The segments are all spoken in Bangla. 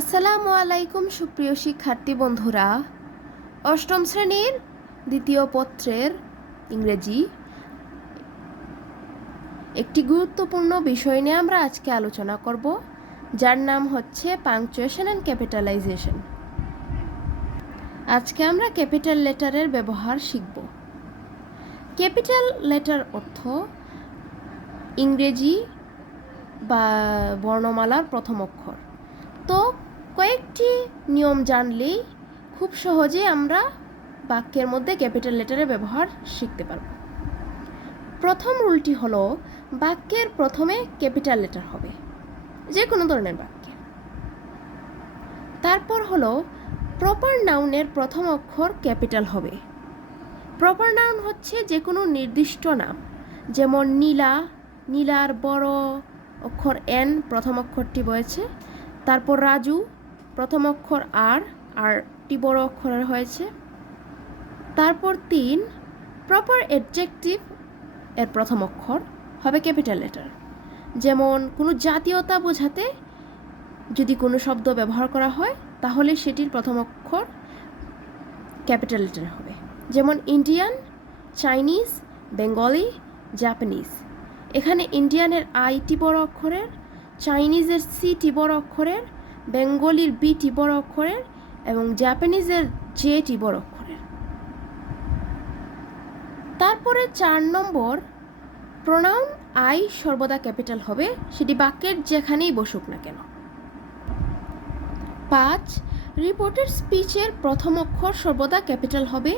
আসসালামু আলাইকুম সুপ্রিয় শিক্ষার্থী বন্ধুরা, অষ্টম শ্রেণীর দ্বিতীয় পত্রের ইংরেজি একটি গুরুত্বপূর্ণ বিষয় নিয়ে আমরা আজকে আলোচনা করব, যার নাম হচ্ছে পাংচুয়েশন অ্যান্ড ক্যাপিটালাইজেশন। আজকে আমরা ক্যাপিটাল লেটারের ব্যবহার শিখব। ক্যাপিটাল লেটার অর্থ ইংরেজি বা বর্ণমালার প্রথম অক্ষর। তো কয়েকটি নিয়ম জানলেই খুব সহজেই আমরা বাক্যের মধ্যে ক্যাপিটাল লেটারের ব্যবহার শিখতে পারব। প্রথম রুলটি হলো বাক্যের প্রথমে ক্যাপিটাল লেটার হবে যে কোনো ধরনের বাক্যে। তারপর হলো প্রপার নাউনের প্রথম অক্ষর ক্যাপিটাল হবে। প্রপার নাউন হচ্ছে যে কোনো নির্দিষ্ট নাম, যেমন নীলা, নীলার বড় অক্ষর এন প্রথম অক্ষরটি বয়েছে। তারপর রাজু প্রথম অক্ষর আর টি বড় অক্ষরের হয়েছে। তারপর 3 প্রপার অ্যাডজেক্টিভ এর প্রথম অক্ষর হবে ক্যাপিটাল লেটার, যেমন কোনো জাতীয়তা বোঝাতে যদি কোনো শব্দ ব্যবহার করা হয় তাহলে সেটির প্রথম অক্ষর ক্যাপিটাল লেটার হবে, যেমন ইন্ডিয়ান, চাইনিজ, বেঙ্গলি, জাপানিজ। এখানে ইন্ডিয়ানের আইটি বড় অক্ষরের, চাইনিজের সিটি বড় অক্ষরের, বেঙ্গলির বিটি বড় অক্ষরের এবং জাপানিজের জেটি বড় অক্ষরের। তারপরে 4 নম্বর প্রোনাউন আই সর্বদা ক্যাপিটাল হবে, সেটি বাক্যের যেখানেই বসুক না কেন। 5 রিপোর্টেড স্পিচের প্রথম অক্ষর সর্বদা ক্যাপিটাল হবে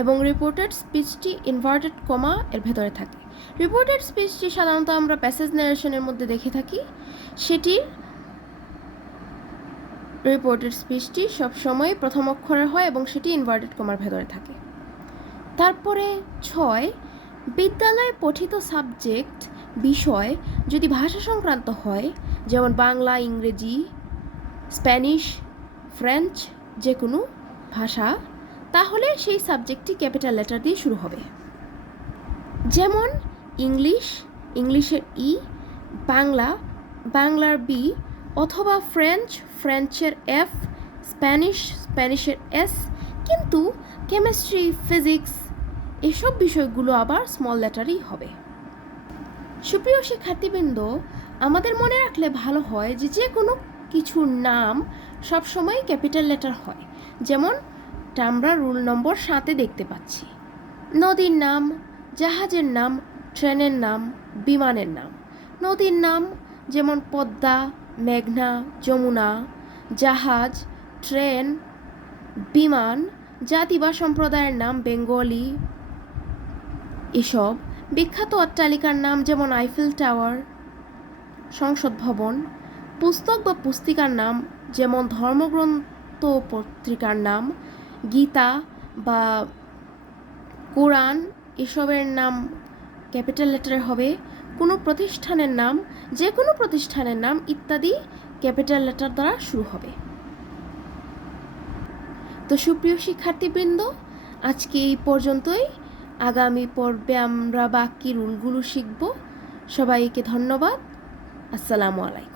এবং রিপোর্টেড স্পিচটি ইনভার্টেড কমা এর ভেতরে থাকে। রিপোর্টেড স্পিচটি সাধারণত আমরা প্যাসেজ ন্যারেশনের মধ্যে দেখে থাকি, সেটির রিপোর্টেড স্পিচটি সবসময় প্রথম অক্ষরের হয় এবং সেটি ইনভার্টেড কমার ভেতরে থাকে। তারপরে 6 বিদ্যালয়ে পঠিত সাবজেক্ট বিষয় যদি ভাষা সংক্রান্ত হয়, যেমন বাংলা, ইংরেজি, স্প্যানিশ, ফ্রেঞ্চ, যে কোনো ভাষা, তাহলে সেই সাবজেক্টটি ক্যাপিটাল লেটার দিয়ে শুরু হবে, যেমন ইংলিশ, ইংলিশের ই, বাংলা, বাংলার বি, অথবা ফ্রেঞ্চ, ফ্রেঞ্চের এফ, স্প্যানিশ, স্প্যানিশের এস। কিন্তু কেমিস্ট্রি, ফিজিক্স এসব বিষয়গুলো আবার স্মল লেটারই হবে। সুপ্রিয় শিক্ষার্থীবৃন্দ, আমাদের মনে রাখলে ভালো হয় যে কোনো কিছুর নাম সবসময় ক্যাপিটাল লেটার হয়, যেমন আমরা রুল নম্বর 7 দেখতে পাচ্ছি। নদীর নাম, জাহাজের নাম, ট্রেনের নাম, বিমানের নাম। নদীর নাম যেমন পদ্মা, মেঘনা, যমুনা, জাহাজ, ট্রেন, বিমান, জাতি বা সম্প্রদায়ের নাম বেঙ্গলি এসব। বিখ্যাত অট্টালিকার নাম যেমন আইফেল টাওয়ার, সংসদ ভবন। পুস্তক বা পুস্তিকার নাম যেমন ধর্মগ্রন্থ পত্রিকার নাম, গীতা বা কোরআন এসবের নাম ক্যাপিটাল লেটারে হবে। কোনো প্রতিষ্ঠানের নাম, যে কোনো প্রতিষ্ঠানের নাম ইত্যাদি ক্যাপিটাল লেটার দ্বারা শুরু হবে। তো সুপ্রিয় শিক্ষার্থীবৃন্দ, আজকে এই পর্যন্তই। আগামী পর্বে আমরা বাকি রুলগুলো শিখব। সবাইকে ধন্যবাদ। আসসালামু আলাইকুম।